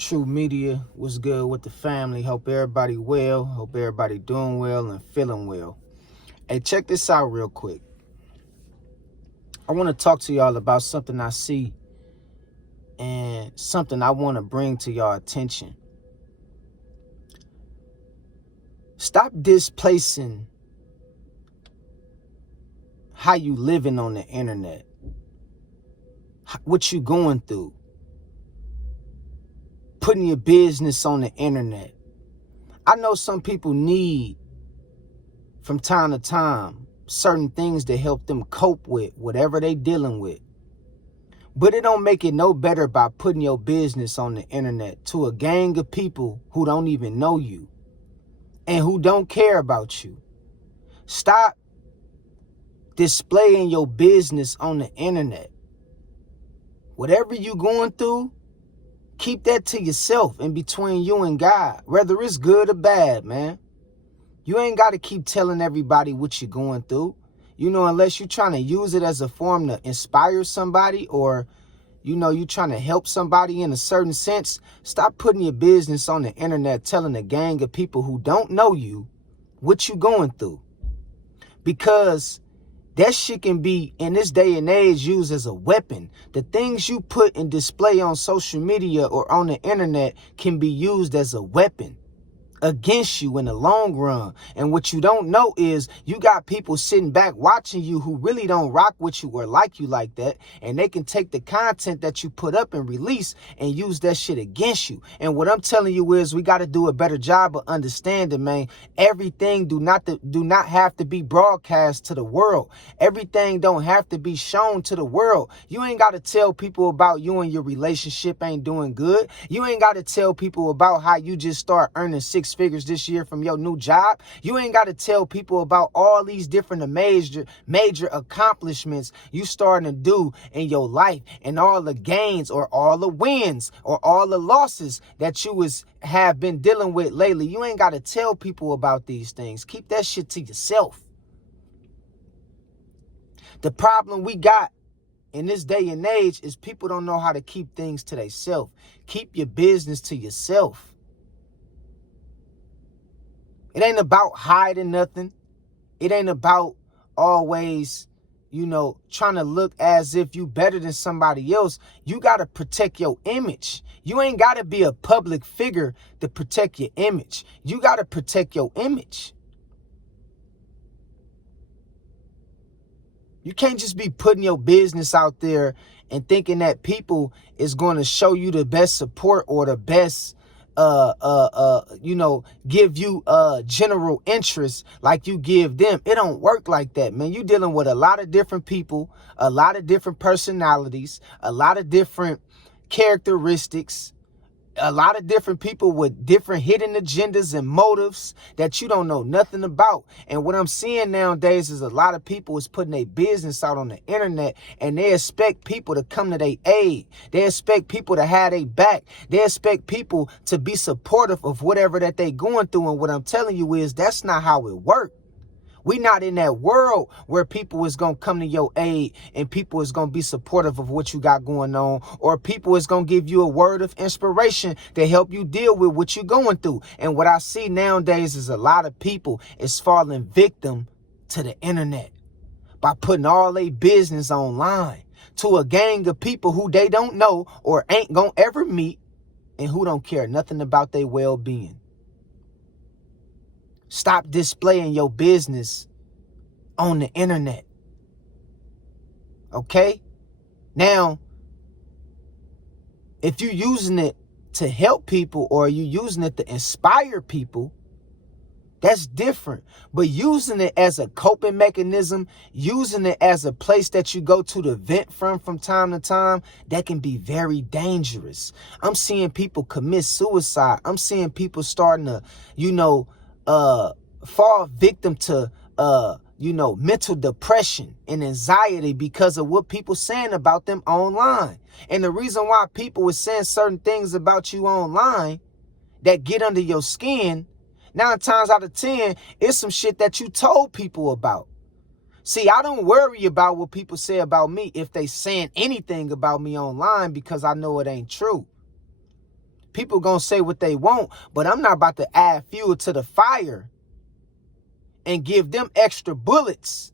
True Media. Was good with the family? Hope everybody well. Hope everybody doing well and feeling well. Hey, check this out real quick. I want to talk to y'all about something I see and something I want to bring to y'all attention. Stop displacing how you living on the internet, what you going through, putting your business on the internet. I know some people need, from time to time, certain things to help them cope with whatever they dealing with. But it don't make it no better by putting your business on the internet to a gang of people who don't even know you and who don't care about you. Stop displaying your business on the internet. Whatever you going through, keep that to yourself and between you and God, whether it's good or bad, man. You ain't got to keep telling everybody what you're going through, unless you're trying to use it as a form to inspire somebody or, you're trying to help somebody in a certain sense. Stop putting your business on the internet, telling a gang of people who don't know you what you going through. Because that shit can be, in this day and age, used as a weapon. The things you put and display on social media or on the internet can be used as a weapon against you in the long run. And what you don't know is you got people sitting back watching you who really don't rock with you or like you like that, and they can take the content that you put up and release and use that shit against you. And what I'm telling you is we got to do a better job of understanding, man. Everything do not have to be broadcast to the world. Everything don't have to be shown to the world. You ain't got to tell people about you and your relationship ain't doing good. You ain't got to tell people about how you just start earning six figures this year from your new job. You ain't got to tell people about all these different major accomplishments you starting to do in your life and all the gains or all the wins or all the losses that you have been dealing with lately. You ain't got to tell people about these things. Keep that shit to yourself. The problem we got in this day and age is people don't know how to keep things to themselves. Keep your business to yourself. It ain't about hiding nothing. It ain't about always, trying to look as if you better than somebody else. You got to protect your image. You ain't got to be a public figure to protect your image. You got to protect your image. You can't just be putting your business out there and thinking that people is going to show you the best support or the best give you general interest like you give them. It don't work like that, man. You dealing with a lot of different people, a lot of different personalities, a lot of different characteristics, a lot of different people with different hidden agendas and motives that you don't know nothing about. And what I'm seeing nowadays is a lot of people is putting their business out on the internet, and they expect people to come to their aid. They expect people to have their back. They expect people to be supportive of whatever that they going through. And what I'm telling you is that's not how it works. We not in that world where people is going to come to your aid and people is going to be supportive of what you got going on, or people is going to give you a word of inspiration to help you deal with what you're going through. And what I see nowadays is a lot of people is falling victim to the internet by putting all their business online to a gang of people who they don't know or ain't going to ever meet and who don't care nothing about their well-being. Stop displaying your business on the internet. Okay? Now, if you're using it to help people or you're using it to inspire people, that's different. But using it as a coping mechanism, using it as a place that you go to vent from time to time, that can be very dangerous. I'm seeing people commit suicide. I'm seeing people starting to, fall victim to, mental depression and anxiety because of what people saying about them online. And the reason why people are saying certain things about you online that get under your skin, 9 times out of 10, it's some shit that you told people about. See, I don't worry about what people say about me if they saying anything about me online because I know it ain't true. People gonna say what they want, but I'm not about to add fuel to the fire and give them extra bullets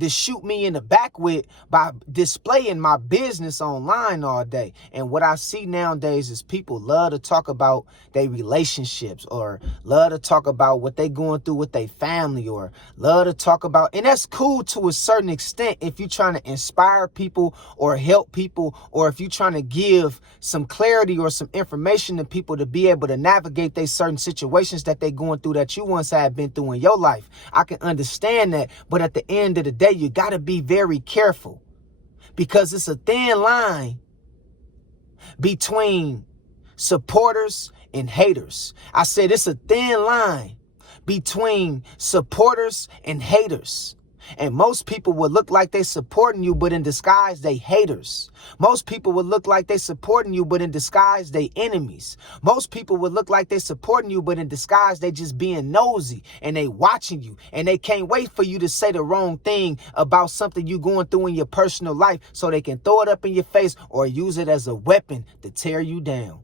to shoot me in the back with by displaying my business online all day. And what I see nowadays is people love to talk about their relationships, or love to talk about what they going through with their family, or love to talk about, and that's cool to a certain extent if you're trying to inspire people or help people, or if you're trying to give some clarity or some information to people to be able to navigate their certain situations that they going through that you once had been through in your life. I can understand that, but at the end of the day, you got to be very careful, because it's a thin line between supporters and haters. I said it's a thin line between supporters and haters. And most people would look like they supporting you, but in disguise, they haters. Most people would look like they supporting you, but in disguise, they enemies. Most people would look like they supporting you, but in disguise, they just being nosy and they watching you. And they can't wait for you to say the wrong thing about something you going through in your personal life so they can throw it up in your face or use it as a weapon to tear you down.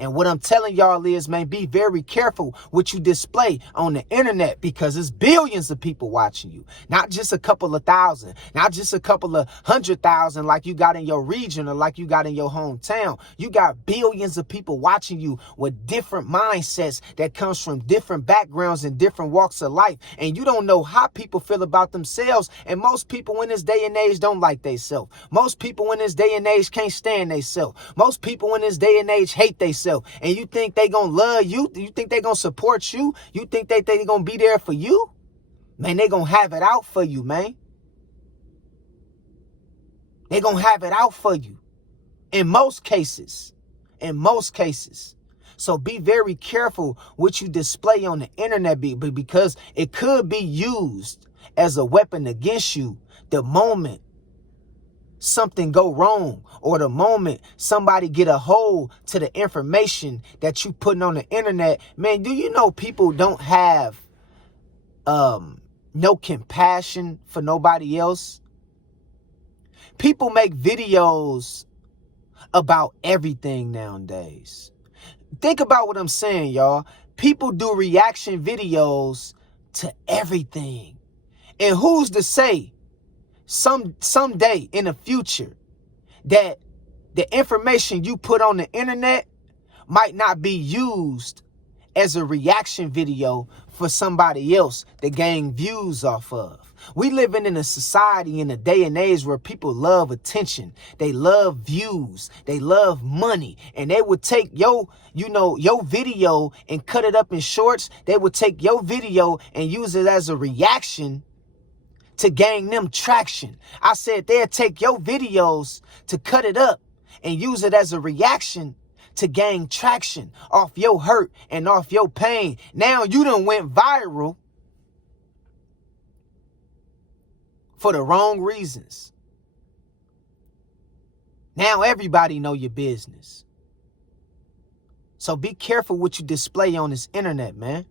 And what I'm telling y'all is, man, be very careful what you display on the internet, because it's billions of people watching you. Not just a couple of thousand, not just a couple of 100,000 like you got in your region or like you got in your hometown. You got billions of people watching you with different mindsets that comes from different backgrounds and different walks of life. And you don't know how people feel about themselves. And most people in this day and age don't like themselves. Most people in this day and age can't stand themselves. Most people in this day and age hate themselves. And you think they gonna love you? You think they gonna support you? You think they gonna be there for you? Man, they gonna have it out for you, man. They gonna have it out for you. In most cases. In most cases. So be very careful what you display on the internet, because it could be used as a weapon against you the moment something go wrong, or the moment somebody get a hold to the information that you putting on the internet. Man, do you know people don't have no compassion for nobody else? People make videos about everything nowadays. Think about what I'm saying, y'all. People do reaction videos to everything. And who's to say someday in the future that the information you put on the internet might not be used as a reaction video for somebody else to gain views off of. We living in a society, in a day and age where people love attention. They love views. They love money. And they would take your video and cut it up in shorts. They would take your video and use it as a reaction to gain them traction. I said they'll take your videos to cut it up and use it as a reaction to gain traction off your hurt and off your pain. Now you done went viral for the wrong reasons. Now everybody know your business. So be careful what you display on this internet, man.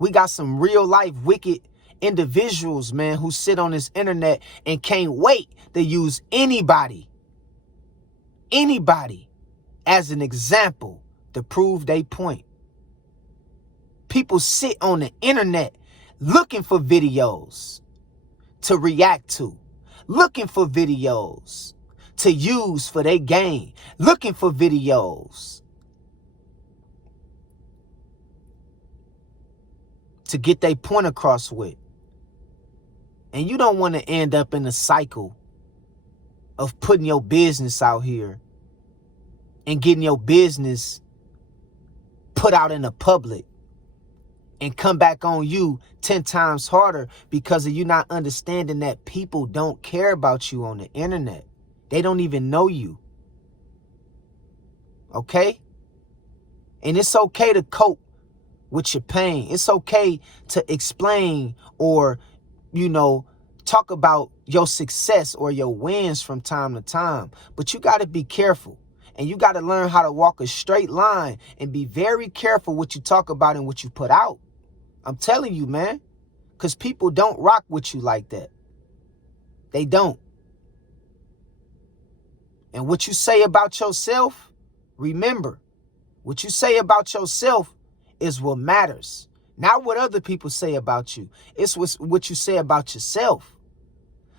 We got some real life wicked individuals, man, who sit on this internet and can't wait to use anybody as an example to prove they point. People sit on the internet looking for videos to react to, looking for videos to use for their gain, looking for videos to get their point across with. And you don't want to end up in a cycle of putting your business out here and getting your business put out in the public and come back on you 10 times harder because of you not understanding that people don't care about you on the internet. They don't even know you. Okay? And it's okay to cope with your pain. It's okay to explain or talk about your success or your wins from time to time. But you got to be careful. And you got to learn how to walk a straight line and be very careful what you talk about and what you put out. I'm telling you, man. Because people don't rock with you like that. They don't. And what you say about yourself Remember, what you say about yourself is what matters. Not what other people say about you. It's what you say about yourself.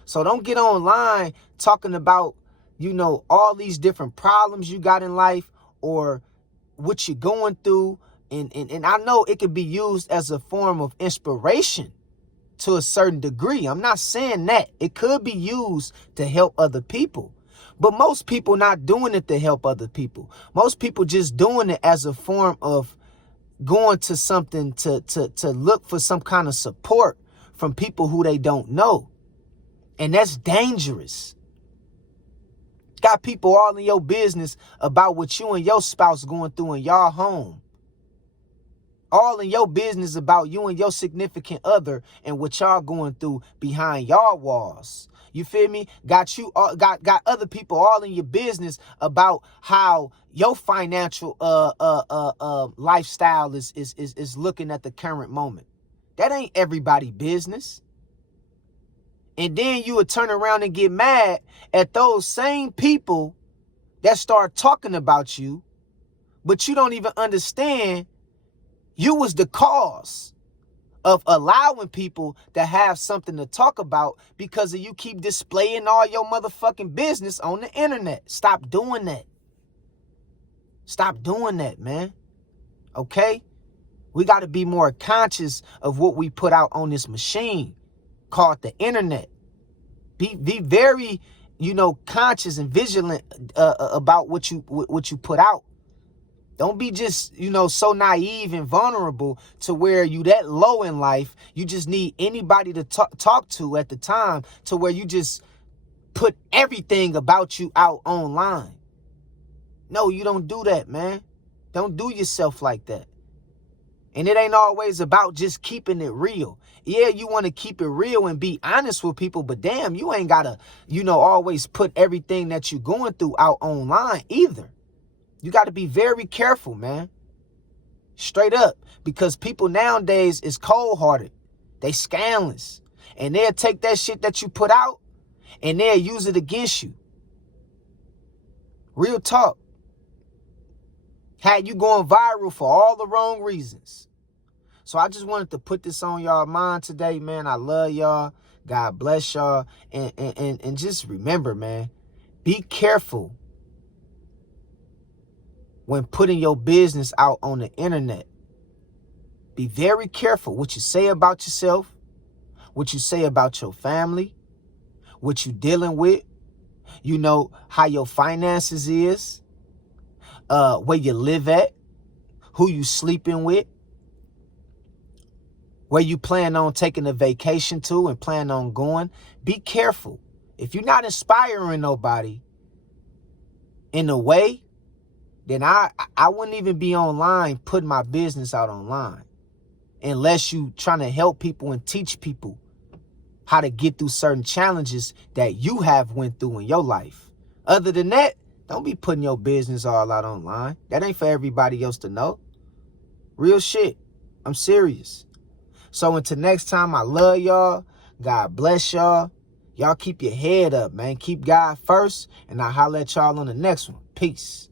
So don't get online talking about, all these different problems you got in life or what you're going through. And I know it can be used as a form of inspiration to a certain degree. I'm not saying that. It could be used to help other people. But most people not doing it to help other people. Most people just doing it as a form of going to something to look for some kind of support from people who they don't know. And that's dangerous. Got people all in your business about what you and your spouse going through in y'all home. All in your business about you and your significant other and what y'all going through behind y'all walls. You feel me? Got other people all in your business about how your financial lifestyle is looking at the current moment. That ain't everybody's business. And then you would turn around and get mad at those same people that start talking about you, but you don't even understand you was the cause of allowing people to have something to talk about because of you keep displaying all your motherfucking business on the internet. Stop doing that. Stop doing that, man. Okay? We got to be more conscious of what we put out on this machine called the internet. Be very, conscious and vigilant about what you put out. Don't be just, so naive and vulnerable to where you that low in life. You just need anybody to talk to at the time to where you just put everything about you out online. No, you don't do that, man. Don't do yourself like that. And it ain't always about just keeping it real. Yeah, you want to keep it real and be honest with people, but damn, you ain't got to, always put everything that you're going through out online either. You got to be very careful, man. Straight up. Because people nowadays is cold-hearted. They scandalous. And they'll take that shit that you put out and they'll use it against you. Real talk. Had you going viral for all the wrong reasons. So I just wanted to put this on y'all mind today, man. I love y'all. God bless y'all. And just remember, man, be careful when putting your business out on the internet. Be very careful what you say about yourself, what you say about your family, what you dealing with, how your finances is, where you live at, who you sleeping with, where you plan on taking a vacation to and plan on going. Be careful. If you're not inspiring nobody in a way, then I wouldn't even be online putting my business out online unless you trying to help people and teach people how to get through certain challenges that you have went through in your life. Other than that, don't be putting your business all out online. That ain't for everybody else to know. Real shit. I'm serious. So until next time, I love y'all. God bless y'all. Y'all keep your head up, man. Keep God first, and I'll holler at y'all on the next one. Peace.